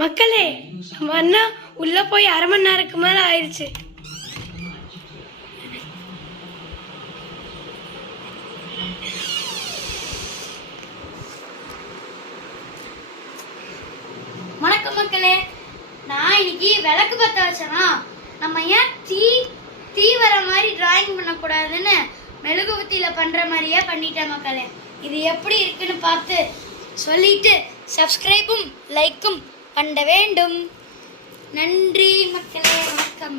மக்களே, நம்ம அண்ணா உள்ள போய் அரை மணி நேரத்துக்கு மேல ஆயிடுச்சு. வணக்கம் மக்களே, நான் இன்னைக்கு விளக்கு பத்த வச்சேனா, நம்ம ஏன் தீ வர மாதிரி டிராயிங் பண்ணக்கூடாதுன்னு மெழுகுவத்தியில பண்ற மாதிரியே பண்ணிட்டேன் மக்களே. இது எப்படி இருக்குன்னு பார்த்து சொல்லிட்டு சப்ஸ்கிரைபும் லைக்கும் பண்ண வேண்டும். நன்றி மக்களே, வணக்கம்.